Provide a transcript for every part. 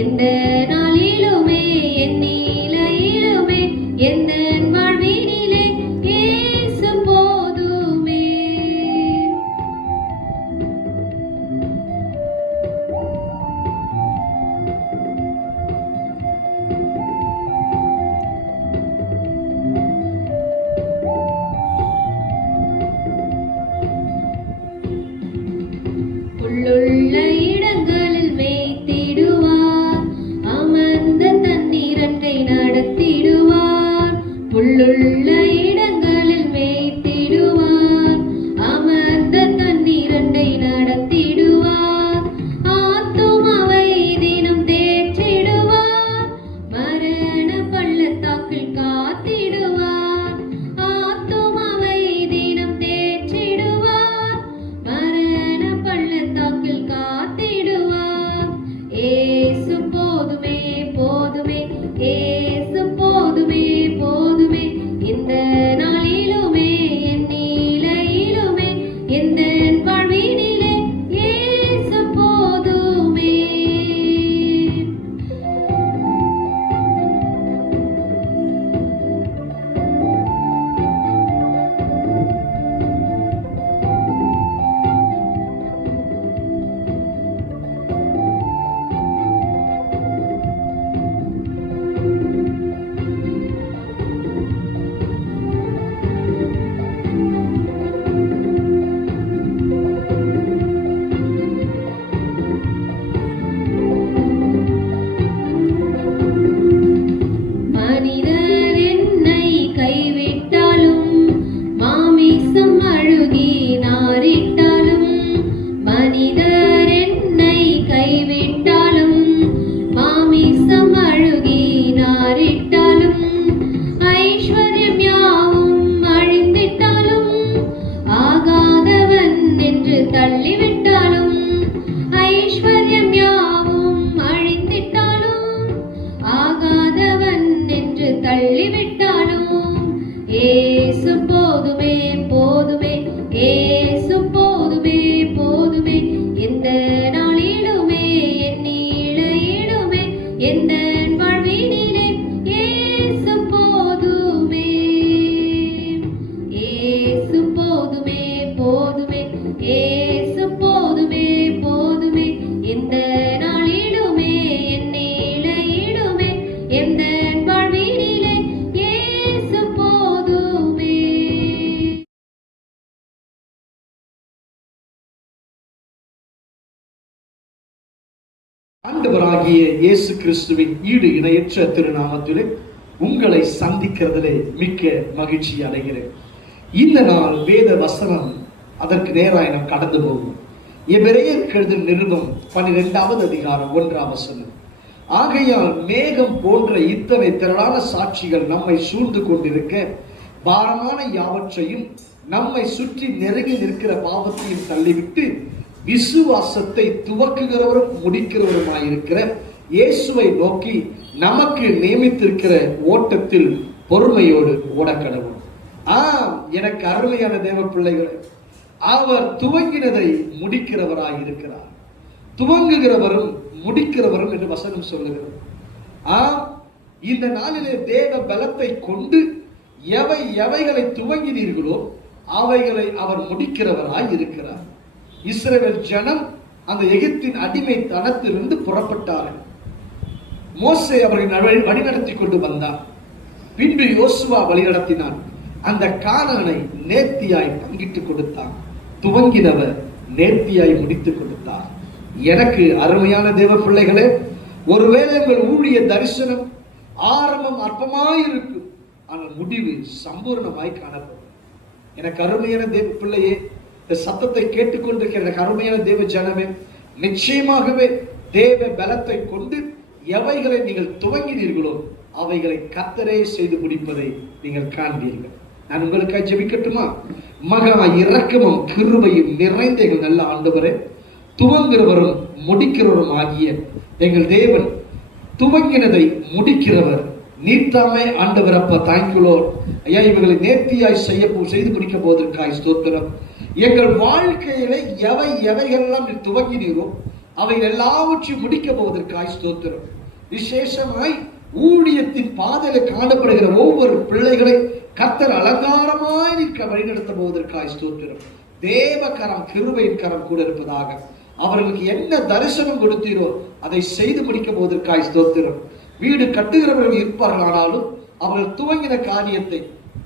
எந்த நாளிலுமே என் நிலையிலுமே எந்த வாழ்வினிலே இயேசு போதுமே. புல்லுள்ள இடங்களில் மேய்த்திடுவார், அமர்ந்த தண்ணீரண்டை நடத்திடுவார். புல்லுள்ள இடங்களில் மேய்த்திடுவார், அமர்ந்த தண்ணீரண்டை நடத்திடுவார். ஆத்துமாவை தினம் தேற்றிடுவார், மரண பள்ளத்தாக்கில் காத்திடுவார். ஆத்துமாவை தினம் தேற்றிடுவார், மரண பள்ளத்தாக்கில் காத்திடுவார். ஏசு போதுமே போதுமே, ஏசு போதுமே போதுமே, இந்த நாளிலுமே என் நிலையிலுமே எந்த வாழ்வினிலே ஏசு போதுமே. மனிதர் என்னை கைவிட்டாலும், மாமிசம் அழுகி நாரிட்டாலும். மனிதர் என்னை கைவிட்டாலும், மாமிசம் அழுகி நாரிட்டாலும். ஐஸ்வர்யம் யாவும் அழிந்திட்டாலும், ஆகாதவன் என்று தள்ளிவிட்டாலும். ஐஸ்வர்யம் யாவும் அழிந்திட்டாலும், ஆகாதவன் என்று தள்ளிவிட்டாலும். ஏசு போதுமே போதுமே, ஏசு போதுமே போதுமே, எந்த நாளிலுமே என் நிலையிலுமே எந்த வாழ்வினிலே ஏசு போதுமே. ஏசு போதுமே போதுமே, ஏசு போதுமே போதுமே, எந்த நாளிலுமே என் நிலையிலுமே எந்த வாழ்வினிலே ஏசு போதுமே. ஆண்டவராகிய இயேசு கிறிஸ்துவின் ஈடு இணையற்ற திருநாமத்திலே உங்களை சந்திக்கிறதிலே மிக்க மகிழ்ச்சி அடைகிறேன். இந்த நாள் வேத வசனம் அதற்கு நேராக நாம் கடந்து போவோம். எபிரேயருக்கு எழுதின நிருபம் 12வது அதிகாரம் 1ஆம் வசனம். ஆகையால் மேகம் போன்ற இத்தனை திரளான சாட்சிகள் நம்மை சூழ்ந்து கொண்டிருக்க, பாரமான யாவற்றையும் நம்மை சுற்றி நெருங்கி நிற்கிற பாவத்தையும் தள்ளிவிட்டு, விசுவாசத்தை துவக்குகிறவரும் முடிக்கிறவருமாயிருக்கிற இயேசுவை நோக்கி நமக்கு நியமித்திருக்கிற ஓட்டத்தில் பொறுமையோடு ஓடக்கடவும். எனக்கு அருமையான தேவ பிள்ளைகளே, அவர் துவங்கினதை முடிக்கிறவராயிருக்கிறார். துவங்குகிறவரும் முடிக்கிறவரும் என்று வசனம் சொல்லுகிறது. இந்த நாளிலே தேவ பலத்தை கொண்டு எவைகளை துவங்கினீர்களோ அவைகளை அவர் முடிக்கிறவராய் இருக்கிறார். இஸ்ரவேல் ஜனம் அந்த எகிப்தின் அடிமைத்தனத்திலிருந்து புறப்பட்டார்கள். மோசே அவர்களை வழிநடத்தி கொண்டு வந்தார். பின்பு யோசுவா வழிநடத்தினார். அந்த கானானை நேர்த்தியாய் பங்கிட்டு கொடுத்தார். துவங்கினவர் நேர்த்தியாய் முடித்து கொடுத்தார். எனக்கு அருமையான தேவ பிள்ளைகளே, ஒருவேளை உங்கள் ஊழிய தரிசனம் ஆரம்பம் அற்பமாயிருக்கும், ஆனால் முடிவு சம்பூர்ணமாய் காணப்படும். எனக்கு அருமையான தேவ பிள்ளையே, இந்த சத்தத்தை கேட்டுக்கொண்டிருக்கிற எனக்கு அருமையான தேவ ஜனமே, நிச்சயமாகவே தேவ பலத்தை கொண்டு எவைகளை நீங்கள் துவங்கினீர்களோ அவைகளை கர்த்தரே செய்து முடிப்பதை நீங்கள் காண்பீர்கள். நான் உங்களுக்காக ஜெபிக்கட்டுமா? மகா இரக்கமும் கிருபையும் நிறைந்த எங்கள் நல்ல ஆண்டவரே, துவங்குகிறவரும் முடிக்கிறவரும் ஆகிய எங்கள் தேவன், துவங்கினதை முடிக்கிறவர் நீர்த்தாமே ஆண்டவர். அப்பா, தேங்க்யூ ஐயா, இவர்களை நேர்த்தியாய் செய்து முடிக்க போவதற்காய் ஸ்தோத்திரம். எங்கள் வாழ்க்கையில எவைகளெல்லாம் நீ துவங்கினீரோ அவை எல்லாவற்றையும் முடிக்க போவதற்காய் ஸ்தோத்திரம். விசேஷமாய் ஊழியத்தின் பாதையில காணப்படுகிற ஒவ்வொரு பிள்ளைகளை கர்த்தர் அலங்காரமாய் நிற்க வழிநடத்த போவதற்காய் ஸ்தோத்திரம். தேவ கரம், கிருபையின் கரம் கூட இருப்பதாக. அவர்களுக்கு என்ன தரிசனம் கொடுத்தீரோ அதை செய்து முடிக்க போவதற்காய் ஸ்தோத்திரம். வீடு கட்டுகிறவர்கள் இருப்பார்கள், ஆனாலும் அவர்கள் துவங்கின காரியத்தை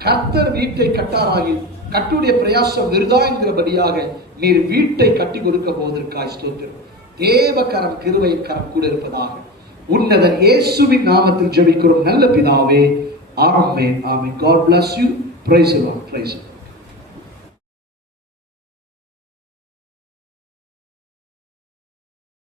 கர்த்தர் வீட்டை கட்டாராகி கட்டுடைய பிரயாசம் விருதா என்கிறபடியாக நீர் வீட்டை கட்டி கொடுக்க போவதற்காய் ஸ்தோத்திரம். தேவ கரம், கிருபையின் கரம் கூட இருப்பதாக. உன்னதன் இயேசுவின் நாமத்தில் ஜெபிக்கிறோம் நல்ல பிதாவே. ஆமென், ஆமென். God bless you. Praise the Lord. Praise the Lord.